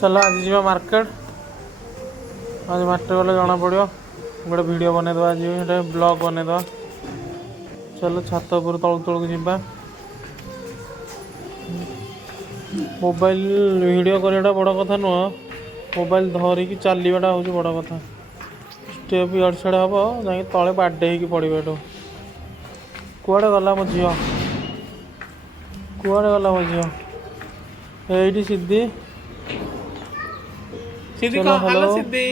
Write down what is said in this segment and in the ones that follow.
चल आज जा मार्केट। आज मार्केट गले जना पड़ो गोटे वीडियो बनईदे आज ब्लॉग बनईदे। चल छात उपर तल तलू जावा। मोबाइल वीडियो करवाटा बड़ कथा नुह, मोबाइल धरिकी चलवाटा हूँ बड़ कथा। स्टेप इड़ सिड़ हम जा तले बाडे पड़े एटू। कुआड़े गला मो झी, कुआड़े गला मो झी ये सीधी सीधी कह हेलो सीधी।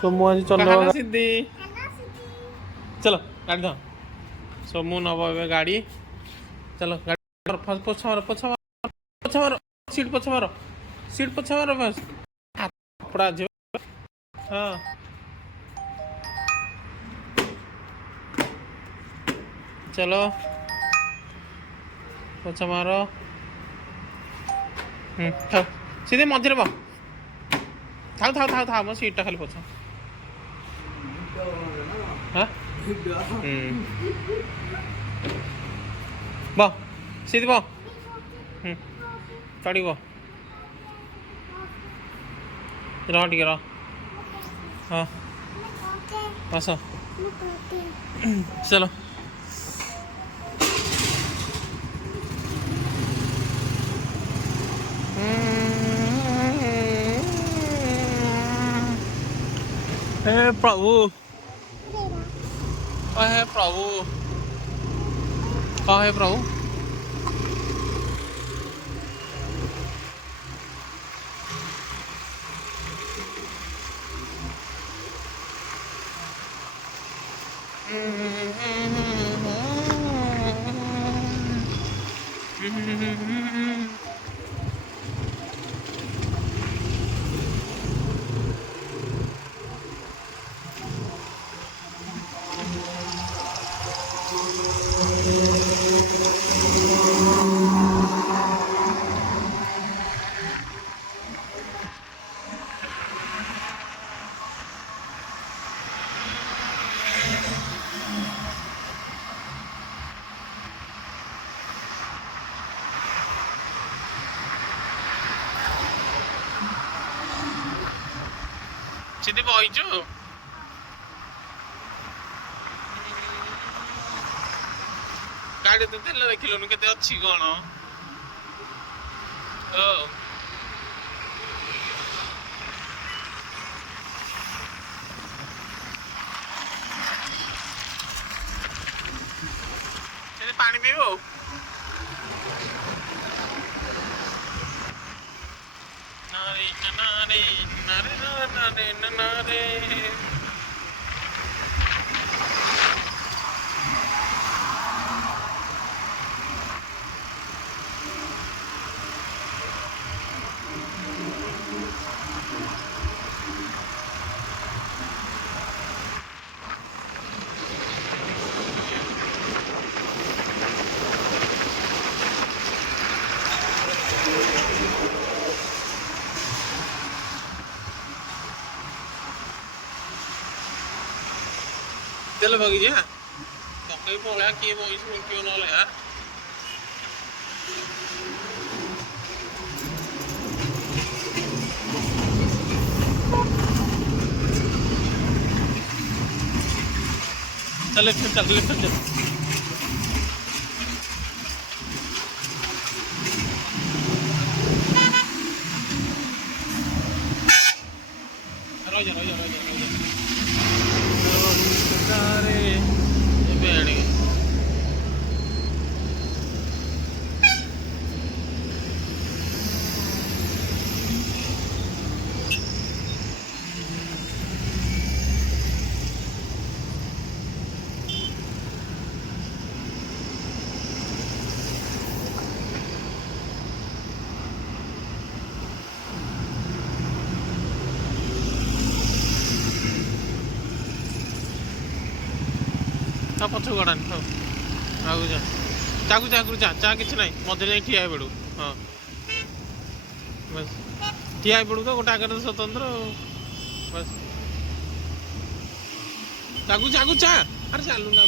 सोमू आज चल सीधी चलो गाड़ी ध सोमू नब ए गाड़ी। चलो गाड़ी पोछ मारो पोछ मारो पोछ मारो सीट पोछ मारो सीट पोछ मारो बस कपड़ा जो। हाँ चलो पोछ मारो। सीधे मझे बा थाऊ थाऊ थाऊ थाऊ मो सीटा खाली पोछ। हाँ बा सीधे बा चढ़ी बा रह टे रह। हाँ आस चलो हे प्रभु हे प्रभु कहा है प्रभु। सीधी बहीचु गाड़ी तो तेल देखिलुनु केते अच्छी कौन पानी पीबो। नारे नारे नारे नारे नारे चल भागी जा पकई पड़ा किए बॉइस में क्यों ना ले यार। चल लेफ्ट चल लेफ्ट चल रोजा रोजा रोजा रोजा पछु गड़ानी हाँ आगु जा चाकू चाकू जा चा कि ना मध्य जा ठिया पड़ू। हाँ बस ठिया पड़ू तो गोटे आगे स्वतंत्र बस चाकू चाकू चा अरे चालू ना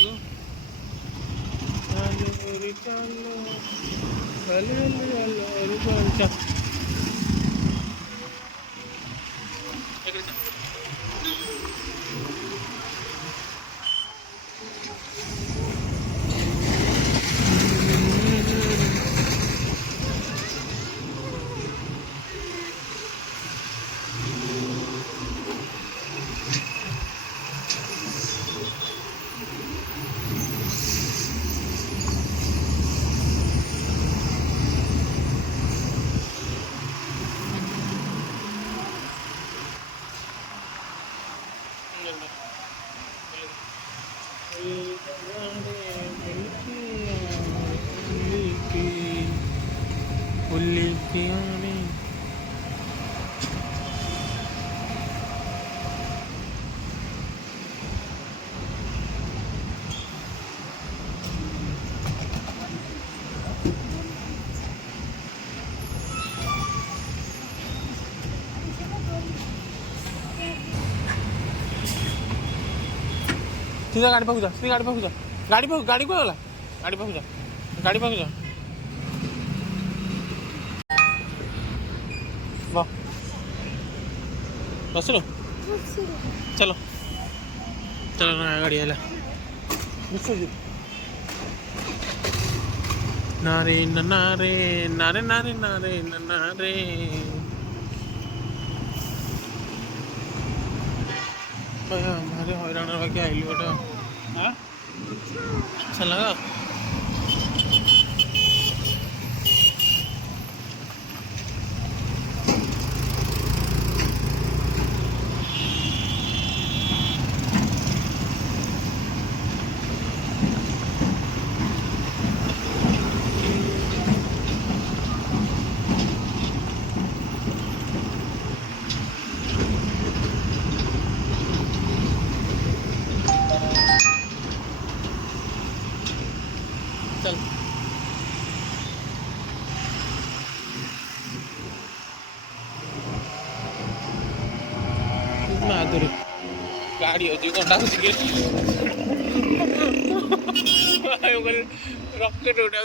सीधा गाड़ी पाखु जा, सीधा गाड़ी पाखु जा, गाड़ी को गला, गाड़ी पाखु जा, गाड़ी पाखु जा। वाह, बस लो, चलो चलो ना गाड़ी आला नारे नारे नारे नारे नारे नारे हमारे हैरान बाकी आइलु गोटे हाँ अच्छा लगा। चल माधुरी गाड़ी हो कंडा रॉकेट उड़ा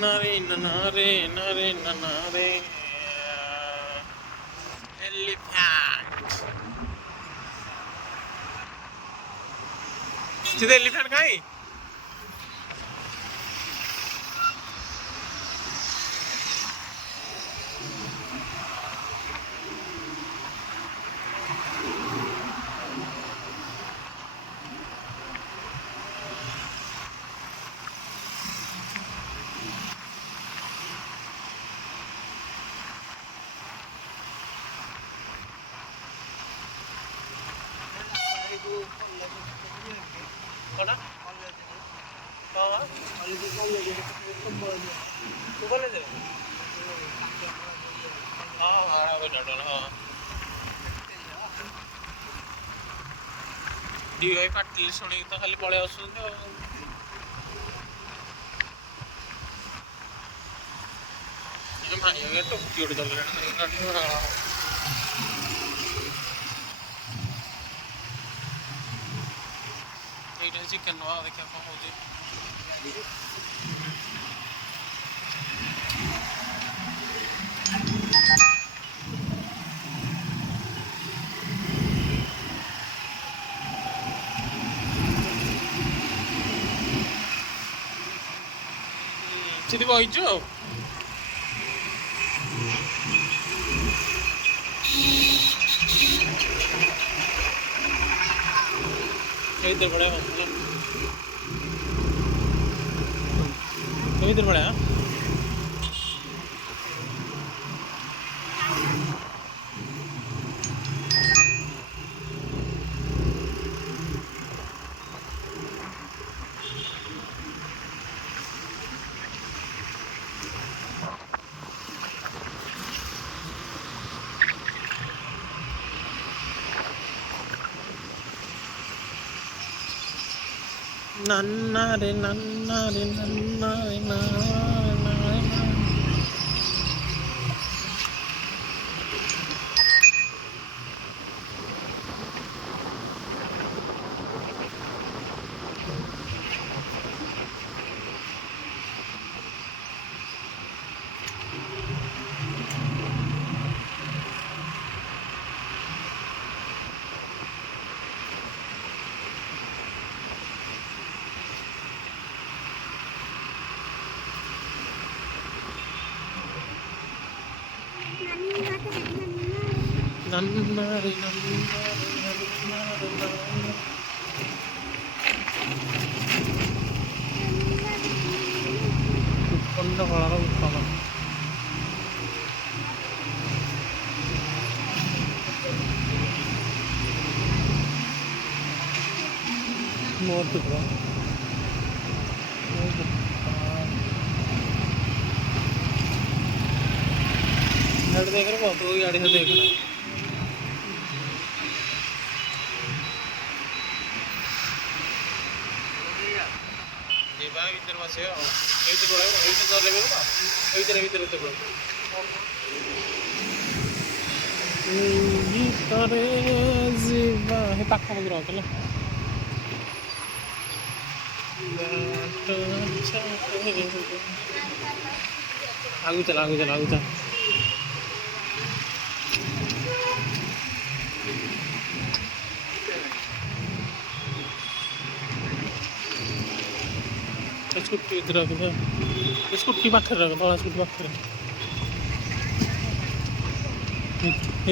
नारे नारे नारे नारे एलिफेंट सीधे एलिफेंट कहीं कौन हाँ तू कॉलेज है हाँ हाँ हाँ डी भाई काटिले शुणी तो खाली पलि आसुँच भाई टोकी गोटे चल चिकेन नवा देखा कौन हो सीधी बहीचु इधर बड़ा इधर बड़ा नन्ना रे नन्ना रे नन्ना रे ना నన్నారి నన్నారి నన్నారి నన్నారి. ഉപ്പുണ്ട വളരെ ഉപ്പമാണ്. മോർത്തിട്ടോ देख रहे हो तो गाड़ी से देख लो. ये बाय इधर बस है इधर पड़े इधर तो लेवे ना इधर इधर इधर पड़े ये करे जीवा है पाखा में रहो चलो आगू चल आगू चल आगू चल. स्कूटी इधर रख दे स्कूटी पाखे रख थोड़ा स्कूटी पाखे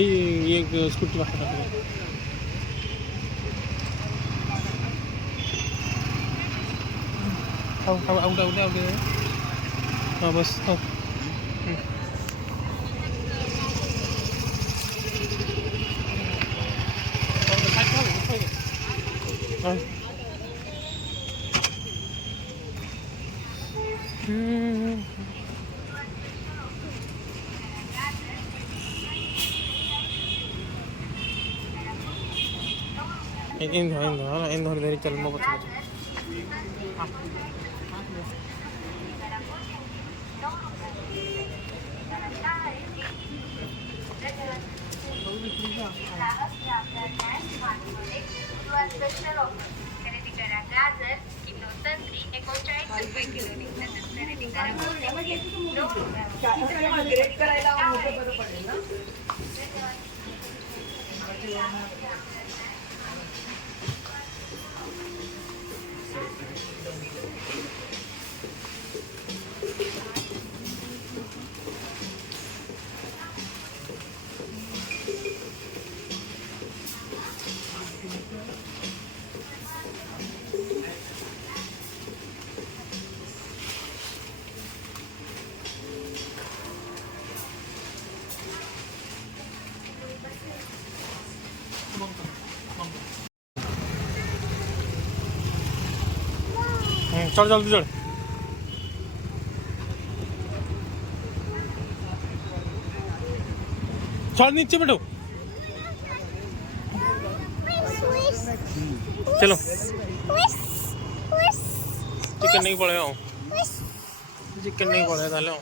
ये स्कूटी पाखे रख दे. आउट आउट आउट हाँ बस हाँ. इन धर देरी चल मो पछ खरेदी करा गाजर किलो संत्री 39 किलोनी तसंच खरेदी करा ग्रेड करायला मोठं बरं पडेल ना. चल जल्दी चल. चल नीचे बैठो चलो चिकन नहीं पड़ेगा चिकन नहीं पड़ेगा ताले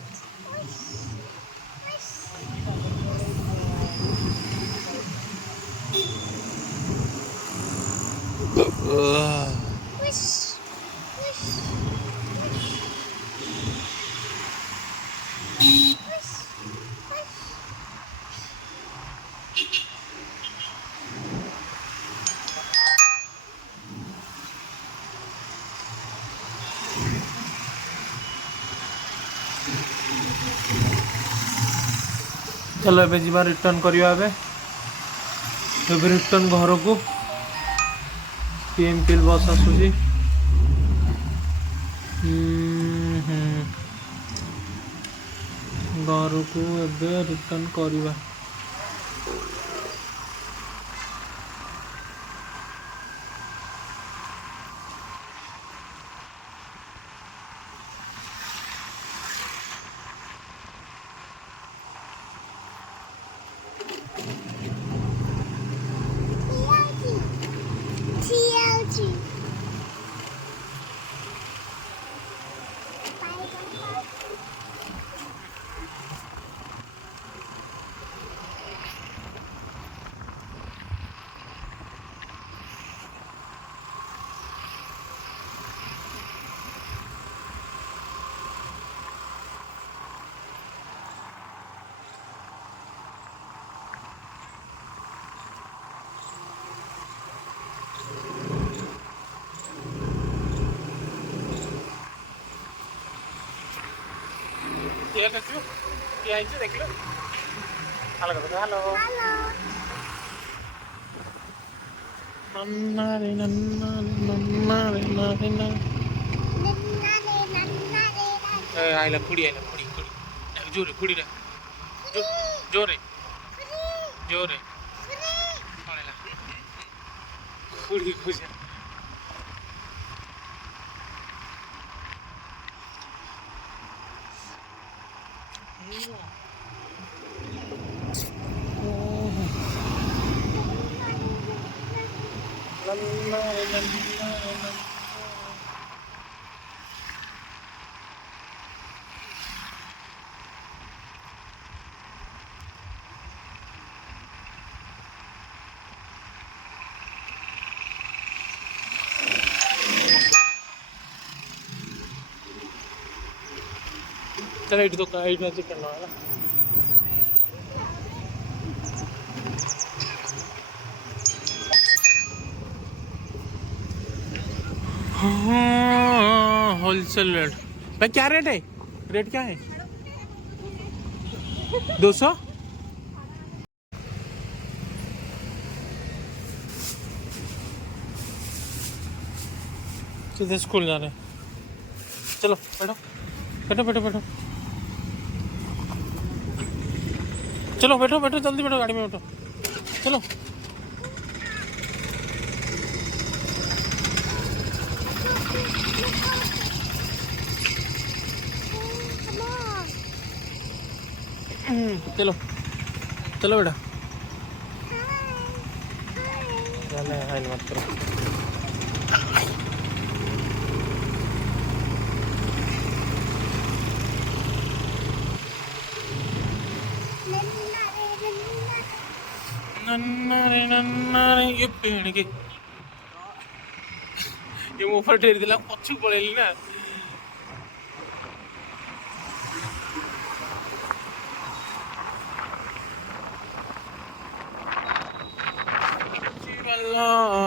चलो एबे जीवा रिटर्न करियो एबे रिटर्न घर को पीएमपीएल बस आसुची घर को एबे रिटर्न करिवा. क्या देखियो क्या है देख लो Halo kata halo. Nannare nannare nannare nannare. Aila kudi kudi. Jore kudi dah. Jore. Jore. Aila. Kudi kuja. Nannare nannare. चलो इट तो करना है ना हाँ होलसेल रेट भाई क्या रेट है रेट क्या है 200 सीधे स्कूल जा रहे हैं चलो बैठो बैठो बैठो बैठो चलो बैठो बैठो जल्दी बैठो गाड़ी में बैठो चलो चलो चलो बेटा हाय मत करो नन्नारे नन्नारे ये पेड़ के ये ऊपर ढेर दिला पछू पड़ेली ना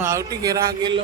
ଆଉ ଟିକେ ରାଗିଲ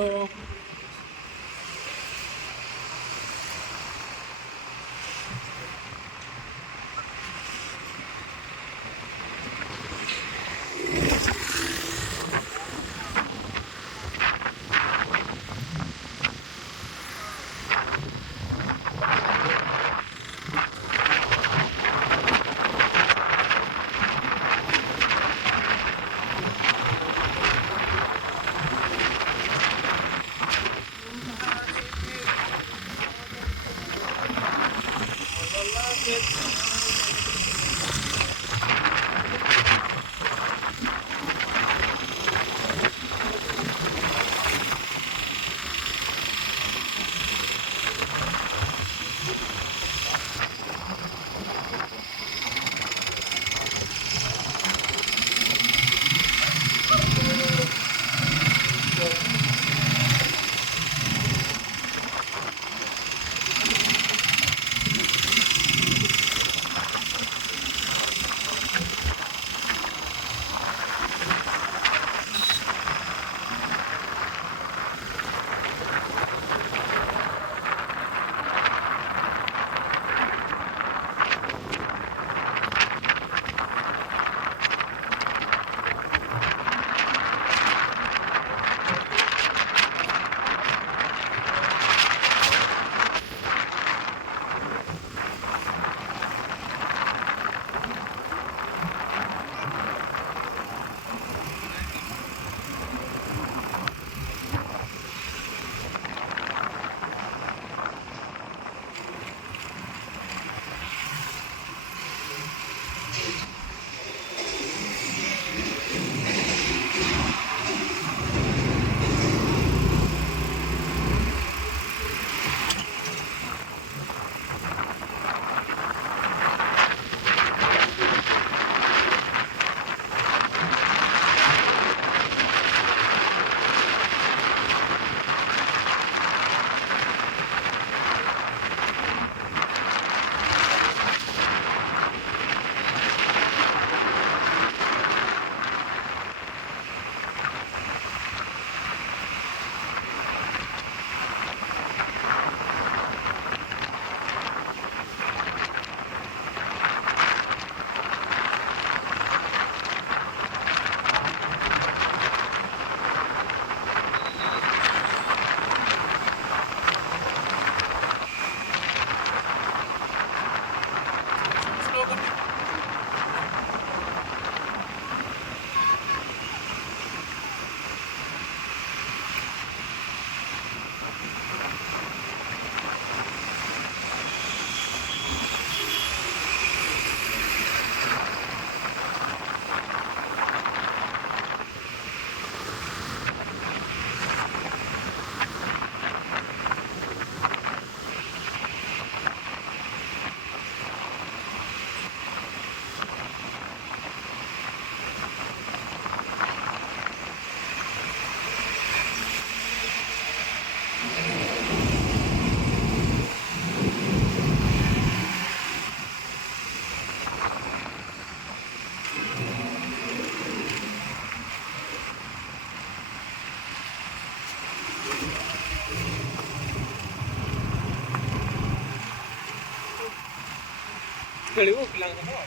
ଖେଳିବୁ ପିଲାଙ୍କ ସହ।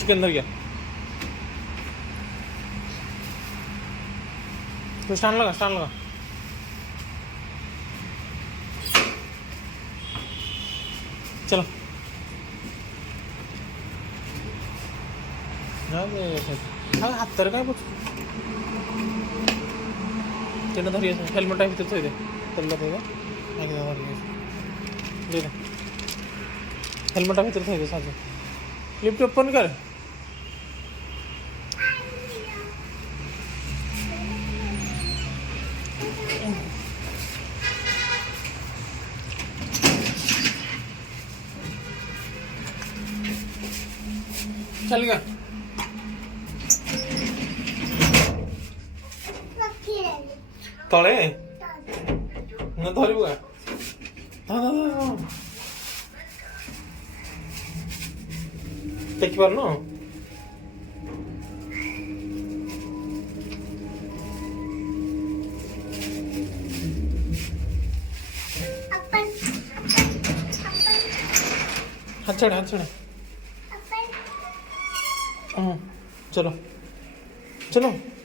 चिकन धर गया तो स्टैंड लगा चलो हाथ तर काय बोल तेना धरी हेल्मेट आहे तिथं दे त्याला दे दे हेल्मेट आहे तिथं दे साजं लिफ्ट ओपन कर चल गया तले न धरिबु देखि पार न हाथ छाड़ चलो चलो